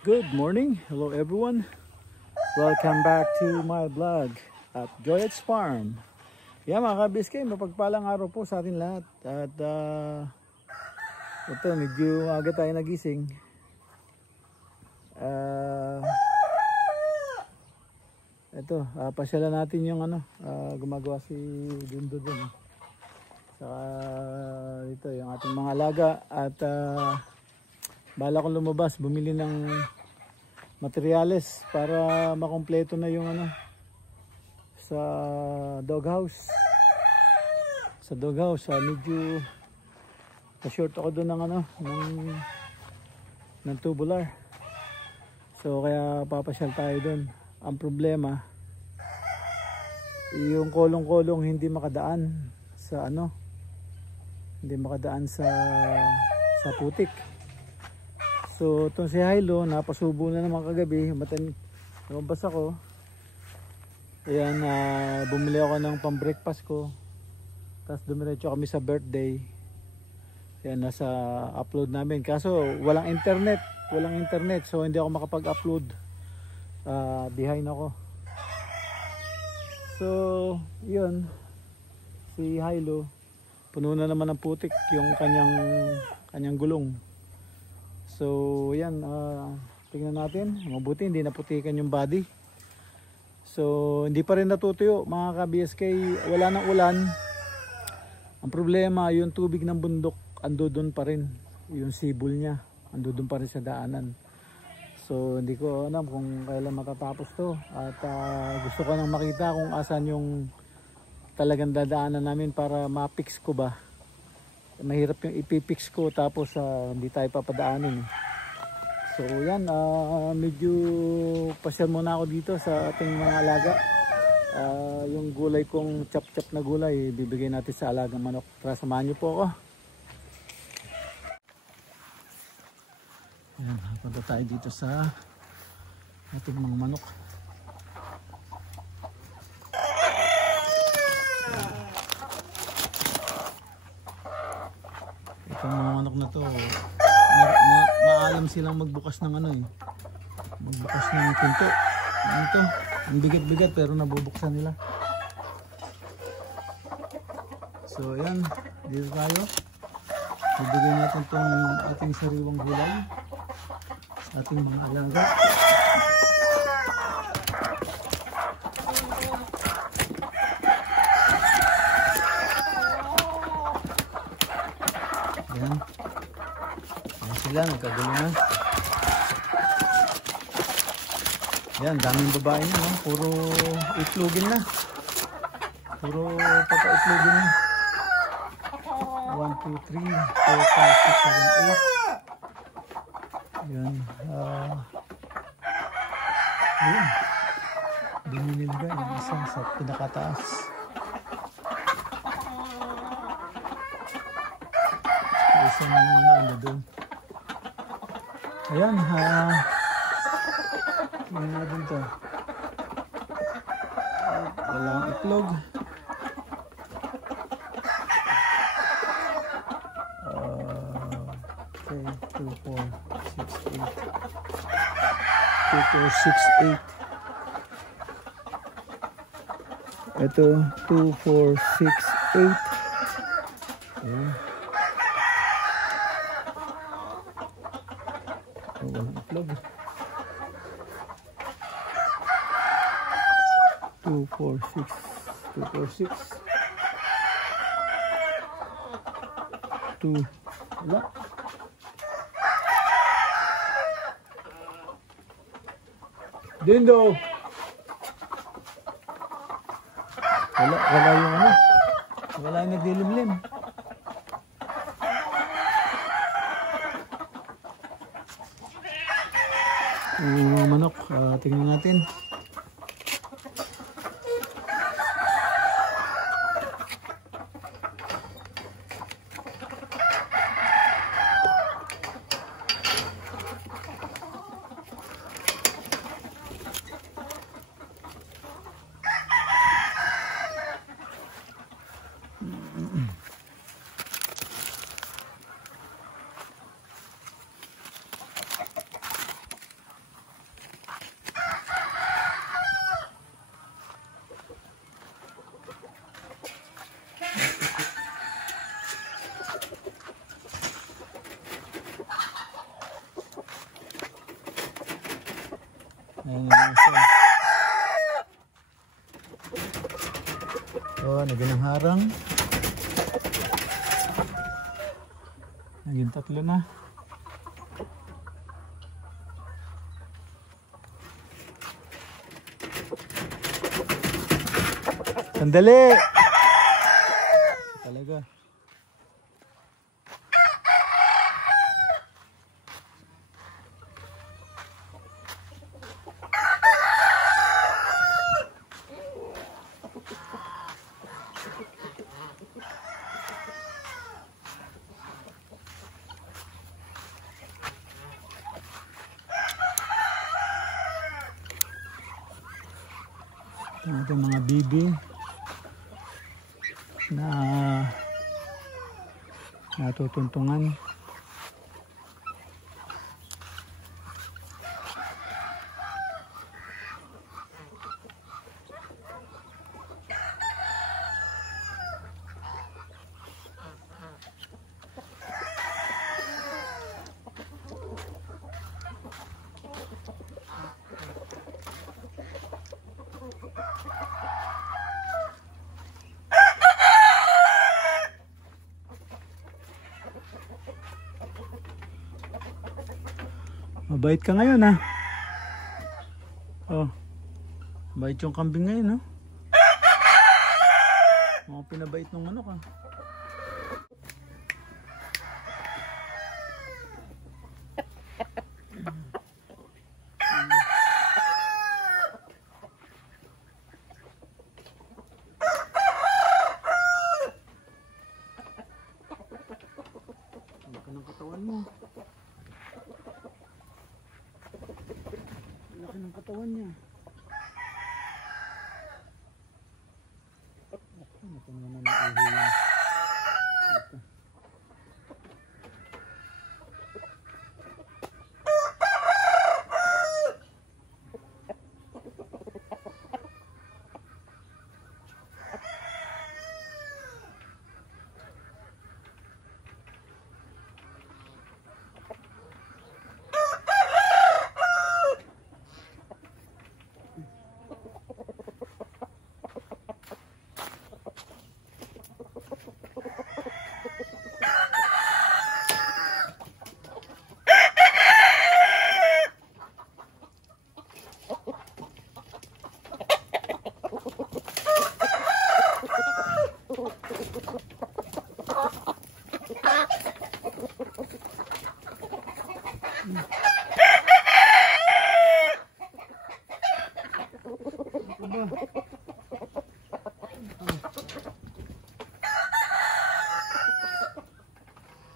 Good morning, hello everyone. Welcome back to my vlog at Joyette's Farm. Yeah mga ka-BSK, mapagpalang araw po sa atin lahat. At ito, medyo aga tayo nagising. Ito, pasyalan natin yung gumagawa si Dundo dun. Saka ito, yung ating mga alaga. At bala kong lumabas, bumili ng materyales para makompleto na yung sa doghouse. Sa doghouse, medyo short ako doon ng tubular. So kaya papasyal tayo doon. Ang problema, yung kolong-kolong hindi makadaan sa hindi makadaan sa putik. So itong si Hilo, napasubo na naman kagabi, lumabas ako. Ayan, bumili ako ng pang-breakfast ko. Tapos dumiretso kami sa birthday. Ayan, nasa upload namin. Kaso walang internet, so hindi ako makapag-upload. Behind ako. So yun, si Hilo, puno na naman ng putik yung kanyang gulong. So yan, tingnan natin, mabuti hindi naputikan yung body. So hindi pa rin natutuyo mga ka-BSK, wala nang ulan. Ang problema, yung tubig ng bundok ando doon pa rin, yung sibol niya ando doon pa rin sa daanan. So hindi ko alam kung kailan matatapos to. At gusto ko nang makita kung asan yung talagang dadaanan namin para ma-fix ko ba. Mahirap yung ipipix ko tapos hindi tayo papadaanin. So yan, medyo pasyal muna ako dito sa ating mga alaga. Yung gulay kong chop-chop na gulay, bibigay natin sa alagang manok. Tara, samahan niyo po ako. Yan, punta tayo dito sa ating mga manok. Itong mga manok na to, maalam silang magbukas ng magbukas ng pinto. Ito, ang bigat-bigat pero nabubuksan nila. So yan, dito tayo. Bibigyan natin itong ating sariwang gulay sa ating mga alaga. Yan. Yan sila, nagkagulo na. Yan, daming babae na, no? Puro itlogin na. Puro papa-itlogin na. 1, 2, 3, 4, 5, 6, 7, 8. Yan. Yan. Binilga yung isang sa pinakataas. Isang ano doon. Ayan, ano natin to? Walang itlog. Okay, 2, 4, 6, 8. 2468. Ito 2468. Ayan. Walang itlog. 246. 2. Wala. Dindo. Wala yung ano. Wala yung naglilimlim. Manok, tingnan natin. Ayan na siya. Oh, naging ang harang. Naging 3 na. Sandali! Talaga. Ito ating mga bibi na natutuntungan. Mabait ka ngayon ha. Oh. Mabait yung kambing ngayon ha. Mga pinabait nung manok ha. Ang laki ng katawan mo. Laki ng katawan niya. Ito naman ang ihi niya. Ito.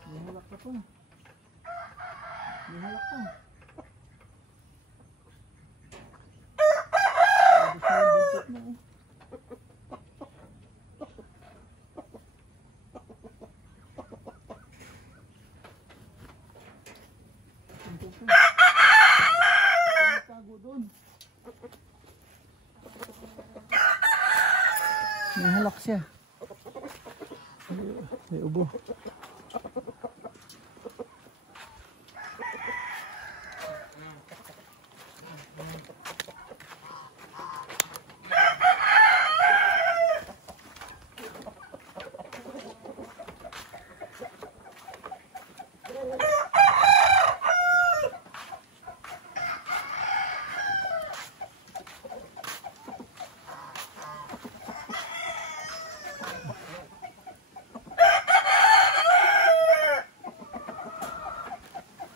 Nihalak ka pa. Nihalak ka. Gusto yung buntot mo. Tago May halak siya. May ubo.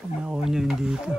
Nakuha niya yung dito.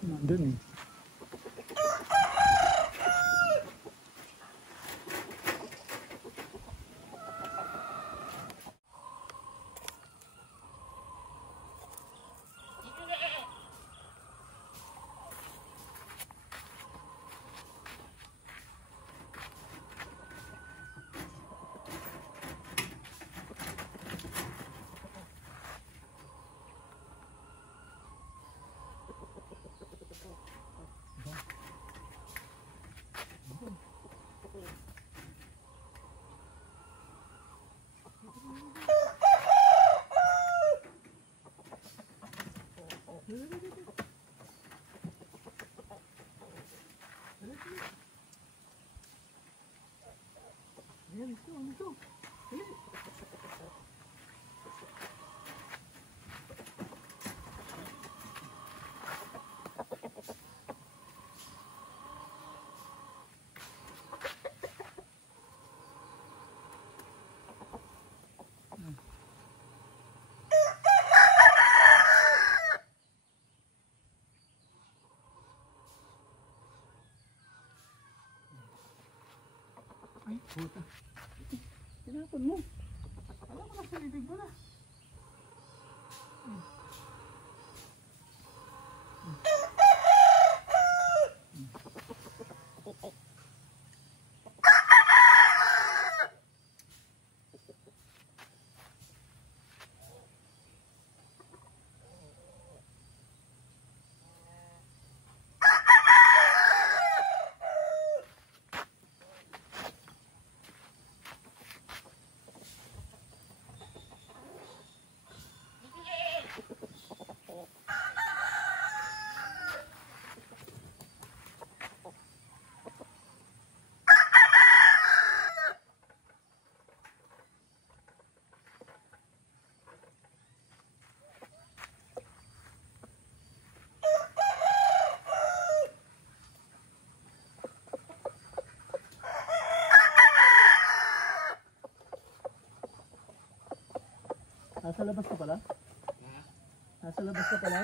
Nandun eh. Ay, puta. Tinapon mo. Alam mo na sa bibig mo na. Nasa labas ka pala? Nasa labas ka pala?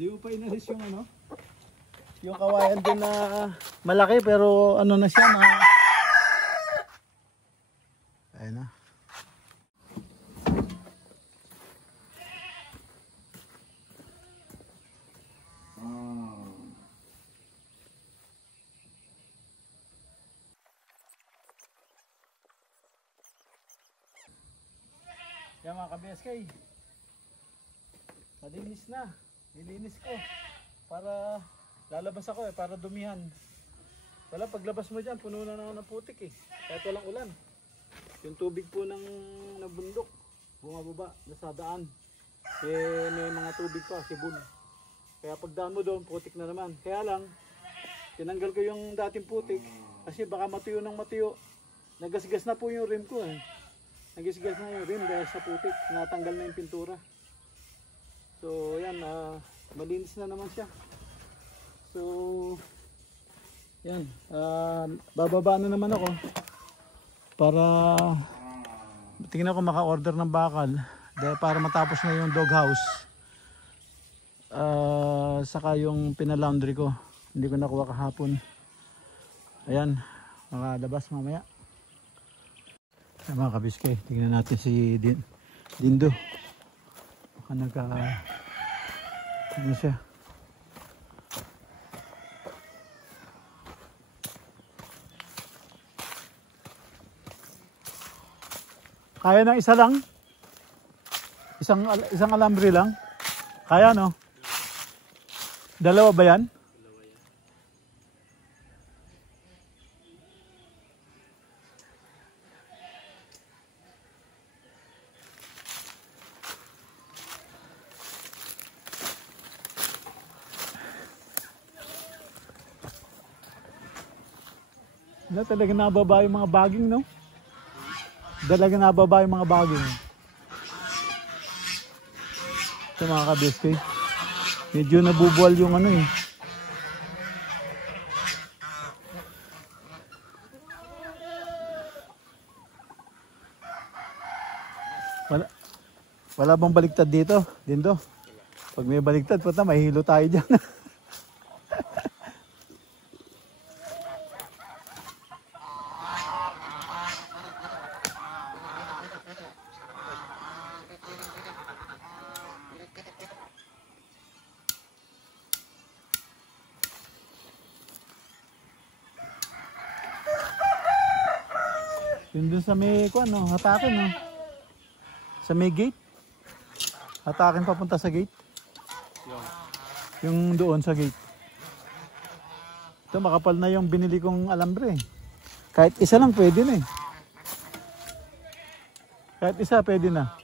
Di mo pa inalis yung ano? Yung kawayan din na malaki pero ano na siya na... Ayun na. Yan mga ka-BSK, malinis na, nilinis ko para lalabas ako para dumihan. Wala, paglabas mo dyan puno na ng putik kahit walang ulan. Yung tubig po ng bundok bumababa, nasa daan may mga tubig pa, sibol. Kaya pagdaan mo doon putik na naman. Kaya lang tinanggal ko yung dating putik kasi baka matuyo ng matuyo. Nagasgas na po yung rim ko Nagisgas na yung rim dahil sa putik, natanggal na yung pintura. So yan, malinis na naman siya. So yan, bababa na naman ako para tingnan ko maka-order ng bakal dahil para matapos na yung doghouse. Saka yung pinalaundry ko, hindi ko nakuha kahapon. Ayan, makalabas mamaya. Mga ka-BSK, tingnan natin si Dindo. Baka ano siya. Kaya ng isa lang? Isang alambre lang? Kaya no? Dalawa ba yan? Talaga nababa yung mga baging, no? Talaga nababa yung mga baging. Ito mga ka-BSK, medyo nabubuwal yung ano Wala bang baligtad dito, Dindo? Pag may baligtad, puta, mahilo tayo dyan. Yun dun sa may hatakin sa may gate. Hatakin papunta sa gate. Yung doon sa gate. Ito makapal na yung binili kong alambre. Kahit isa lang pwede na Kahit isa pwede na.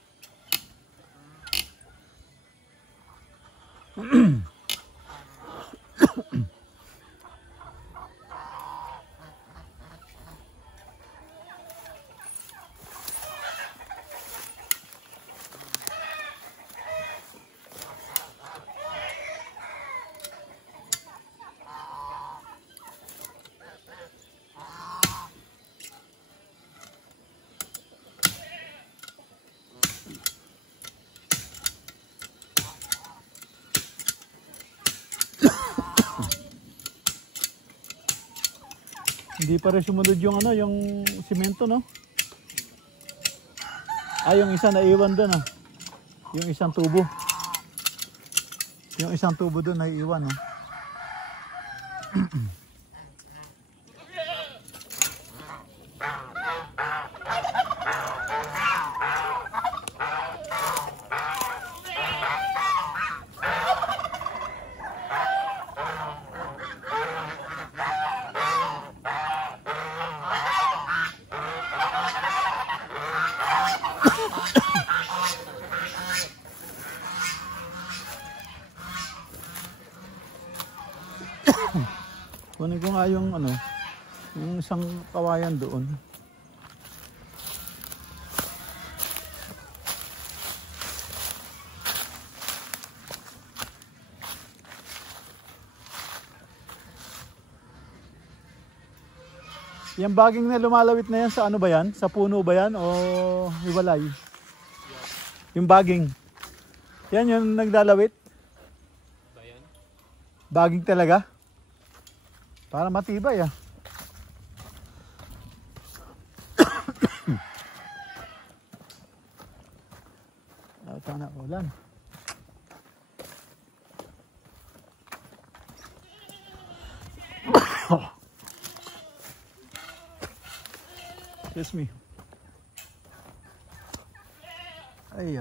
Hindi pa rin sumunod yung yung simento, no? Yung isa naiwan doon, yung isang tubo. Yung isang tubo doon naiwan, no? Kunin ko nga yung yung isang kawayan doon. Yung baging na lumalawit na yan, sa ano ba yan? Sa puno ba yan o hiwalay? Yung baging. Yan yung naglalawit? Baging talaga. Para matibay ah. Sana ulan. Excuse me. Ay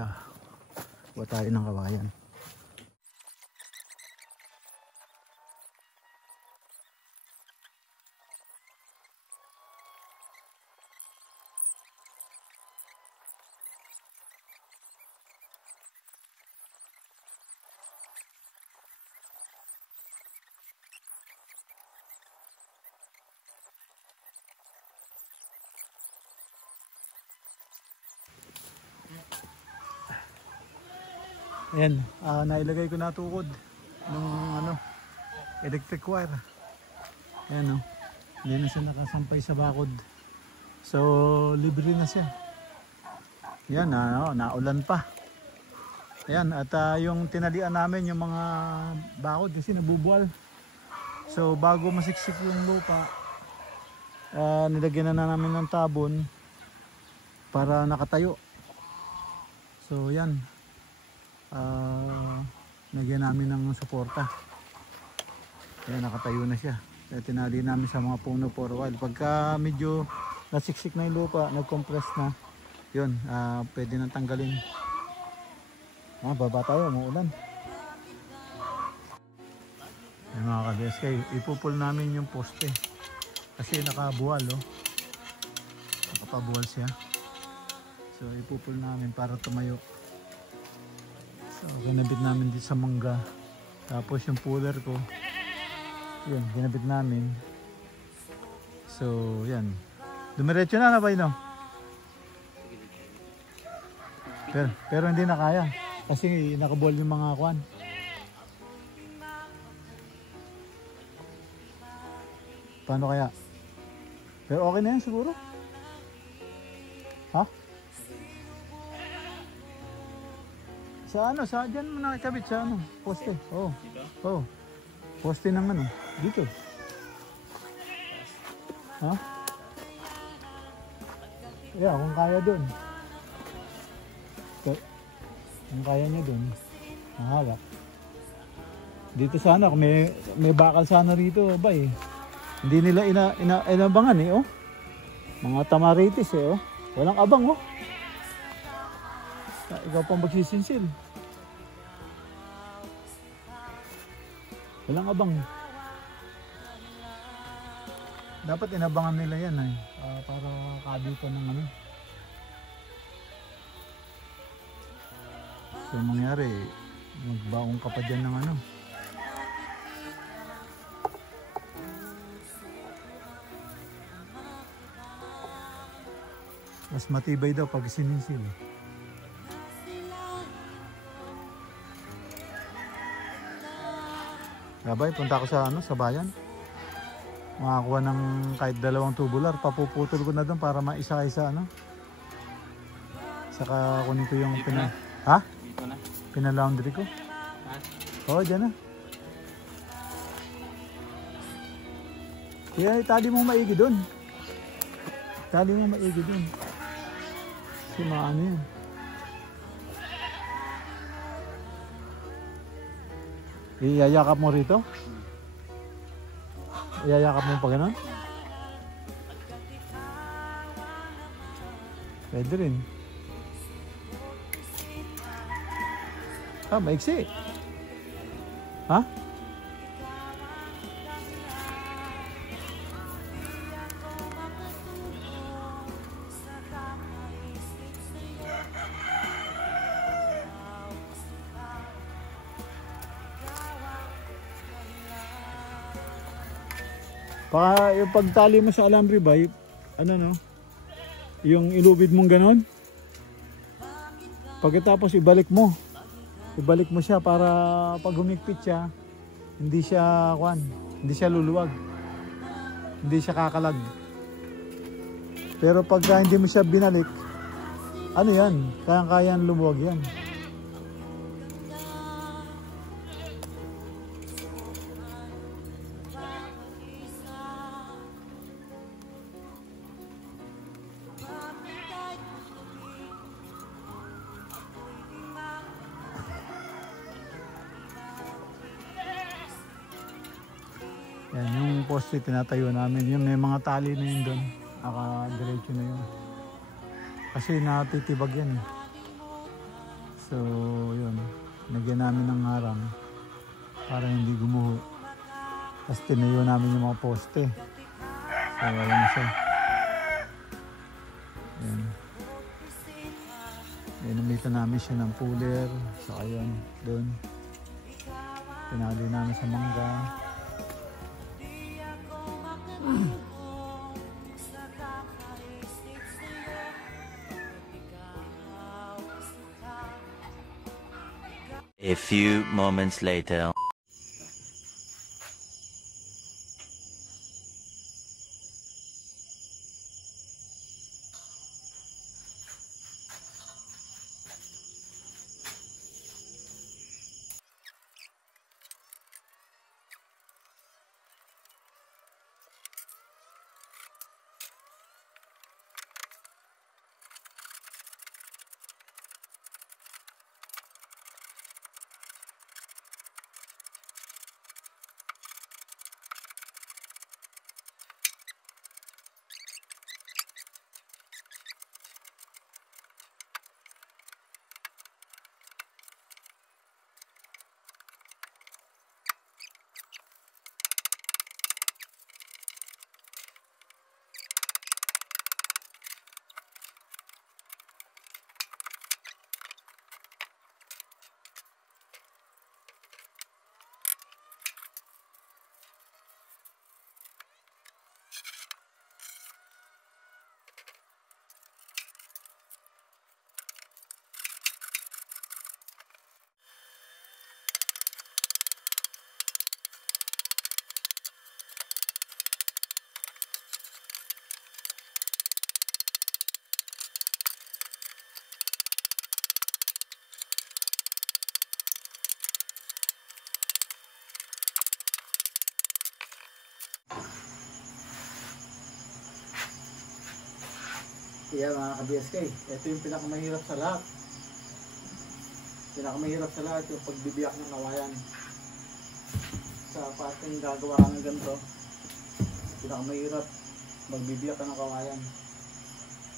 Buwa tayo ng kawayan. Ayan, nailagay ko na tukod ng electric wire. Ayan hindi na siya nakasampay sa bakod. So, libre na siya. Ayan, naulan pa. Ayan, at yung tinalian namin yung mga bakod kasi nabubuwal. So, bago masiksik yung lupa, nilagyan na namin ng tabon para nakatayo. So, yan. Nagyan namin ng suporta. Kaya nakatayo na siya. Kaya tinali namin sa mga puno for a while. Pagka medyo nasiksik na yung lupa, nag-compress na, yun, pwede nang tanggalin. Baba tayo, umuulan. Yung mga ka-BSK, ipupul namin yung poste. Kasi nakabuwal, nakapabuwal siya. So ipupul namin para tumayo. So, ginabit namin dito sa mangga. Tapos yung puller ko, yun, ginabit namin. So, yan. Dumiretso na ba yun? Pero hindi na kaya. Kasi nakabol yung mga kwan. Paano kaya? Pero okay na yan siguro? Ha? Sa dyan mo nakikabit sa poste. Poste ng dito. Ha? Yeah, kung kaya dun. Kung kaya niya dun, mahaba. Dito sana, kung may bakal sana rito, hindi nila inabangan Mga tamaritis Walang abang Ikaw pang magsisinsil. Walang abang. Dapat inabangan nila yan para kabito ng So mangyari, magbaong ka pa dyan ng Mas matibay daw pag sininsil. Gabay, punta ko sa bayan. Makakuha ng kahit 2 tubular. Papuputol ko na doon para maisa-isa Saka kunin ko yung Ha? Pinalaundry ko. Oo, dyan na. Kaya tali mo maigi doon. Tali mo maigi doon. Kasi maano yan. Iyayakap mo rito? Iyayakap mo pa ganun? Pwede rin. Maiksi. Ha? Baka yung pagtali mo sa alambre ba, yung ilubid mong ganon. Pagkatapos ibalik mo siya para pag humigpit siya, hindi siya luluwag. Hindi siya kakalag. Pero pagka hindi mo siya binalik, yan, kayang-kayang lumuwag yan. Yan, yung poste tinatayo namin. Yung may mga tali na yun doon. Naka-diretso na yun. Kasi natitibag yan eh. So, yun. Nagyan namin ng harang para hindi gumuho. Tapos tinayo namin yung mga poste. So, ayun na siya. Ayan. Inamitan namin siya ng puller. So, ayun. Doon. Pinali namin sa mangga. A few moments later. Kaya mga ka-BSK, ito yung pinakamahirap sa lahat. Pinakamahirap sa lahat yung pagbibiyak ng kawayan. Sa pating gagawa ka ng ganito, pinakamahirap magbibiyak ka ng kawayan.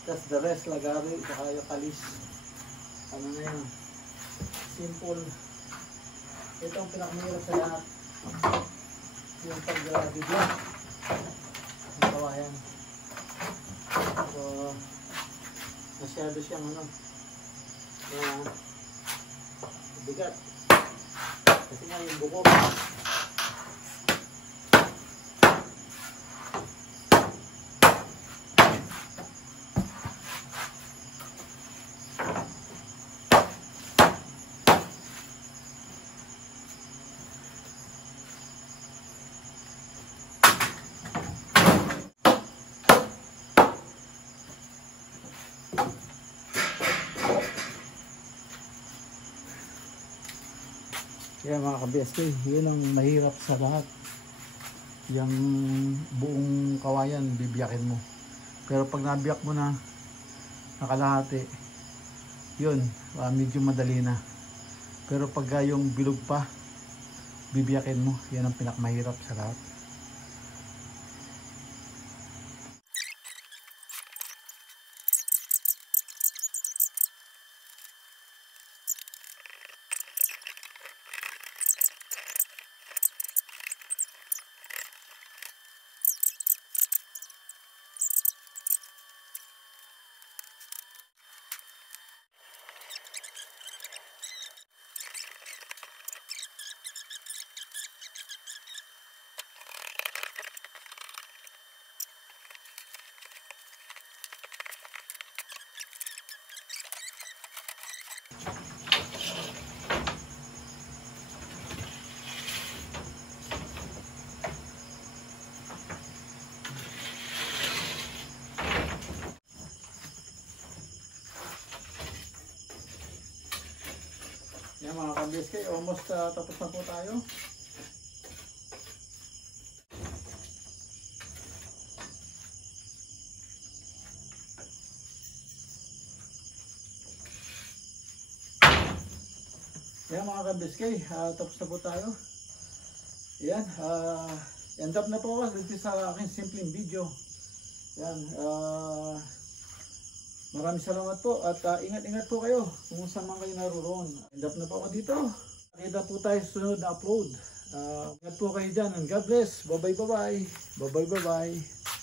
Tapos the rest, lagari, saka yung kalis. Ano na yun? Simple. Ito ang pinakamahirap sa lahat. Yung pagbibiyak ng kawayan. So, masyado siyang bigat kasi nga yung buko kaya mga ka-BSK, yun ang mahirap sa lahat. Yung buong kawayan, bibiyakin mo. Pero pag nabiyak mo na, nakalahati, yun, medyo madali na. Pero pag yung bilog pa, bibiyakin mo, yan ang pinakamahirap sa lahat. Yan mga ka-BSK, almost tapos na po tayo. Yan mga ka-BSK, tapos na po tayo. Yan, end up na po ako dito sa aking simpleng video. Yan, maraming salamat po at ingat-ingat po kayo kung saan man kayo naroon. End up na po ako dito. Nakita po tayo sa sunod na upload. Ingat po kayo dyan and God bless. Bye bye.